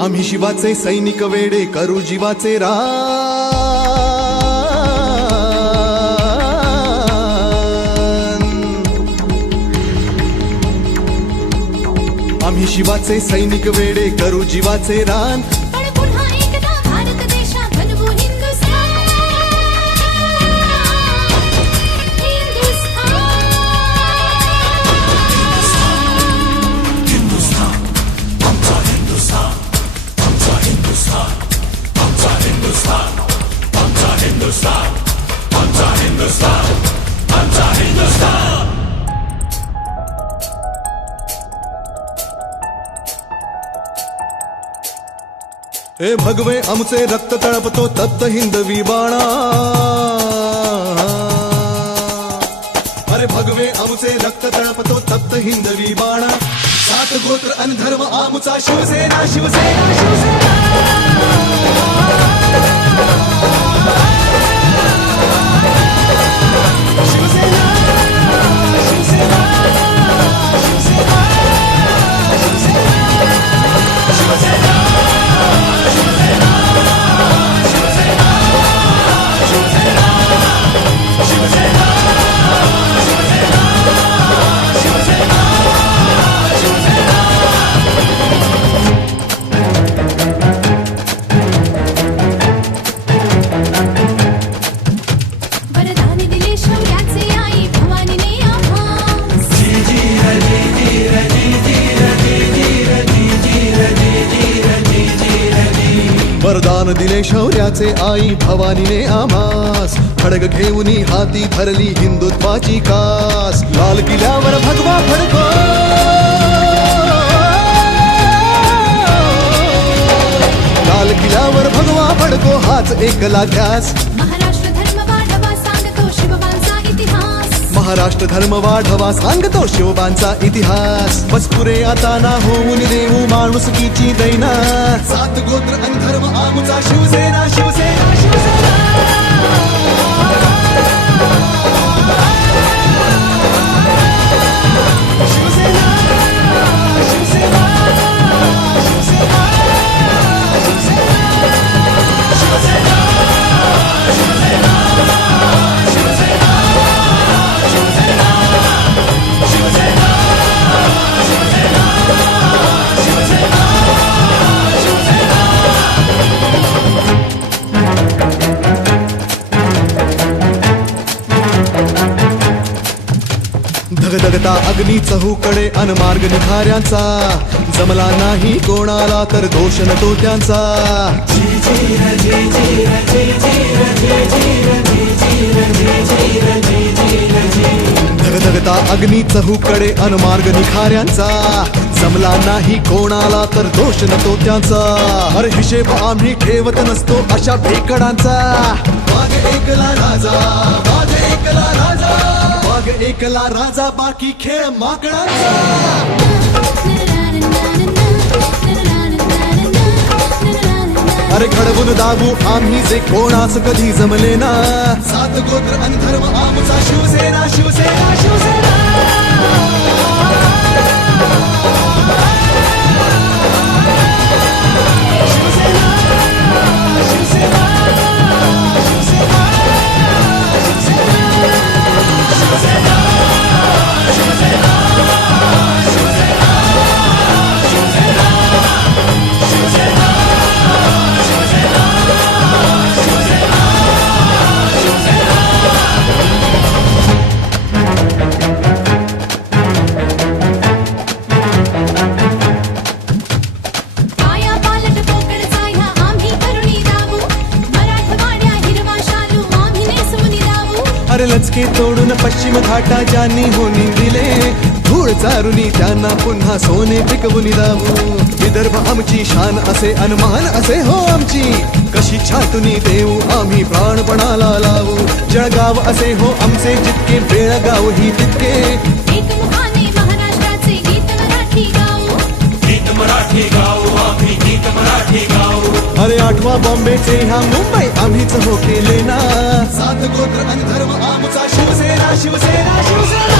आम्ही शिवाचे सैनिक वेडे करू जीवाचे रान आम्ही शिवाचे सैनिक वेडे करू जीवाचे रान. हे भगवे आमचे रक्त तळपतो तप्त हिंदवी बाणा. अरे भगवे आमचे रक्त तळपतो तप्त हिंदवी बाणा. सात गोत्र अन धर्म आमचा शिवसेना शिवसेना शिवसेना. वरदान दिले शौर्याचे आई भवानीने आमास. खडग घेऊन हाती धरली हिंदुत्वाची कास. लाल किल्ल्यावर भगवा फडको लाल किल्ल्यावर भगवा फडको हाच एकला ध्यास महाराष्ट्र धर्म वाढवा सांगतो शिवबांचा इतिहास. मजकुरे आता ना होऊन देऊ माणुसकीची दैना सात गोत्र अन धर्म आमचा शिवसेना शिवसेना. दगता अग्नी चहूकडे अनमार्ग निखाऱ्यांचा. जमला नाही कोणाला तर दोष न तो त्यांचा. धगधगता अग्नी चहूकडे अनमार्ग निखाऱ्यांचा. जमला नाही कोणाला तर दोष न तो त्यांचा. हर हिशेब आम्ही ठेवत नसतो अशा भेकडांचा एकला राजा वाघ राजा बाकी खेळ माकडांचा अरे घडवून दाबू आम्ही जे कोणास कधी जमले ना. सात गोत्र अन धर्म आमचा शिवसेना शिवसेना शिवसेना. लचके तोडून पश्चिम घाटा ज्यांनी होनी दिले. धूळ चारुनी त्यांना पुन्हा सोने पिकवून दावू विदर्भ आमची शान असे अनमान असे हो आमची. कशी छातुनी देऊ आम्ही प्राणपणाला लावू. जळगाव असे हो आमचे जितके बेळगाव ही तितके अरे आठवा बॉम्बे चे ह्या मुंबई आम्हीच हो केले ना. सात गोत्र आणि धर्म आमचा शिवसेना शिवसेना शिवसेना.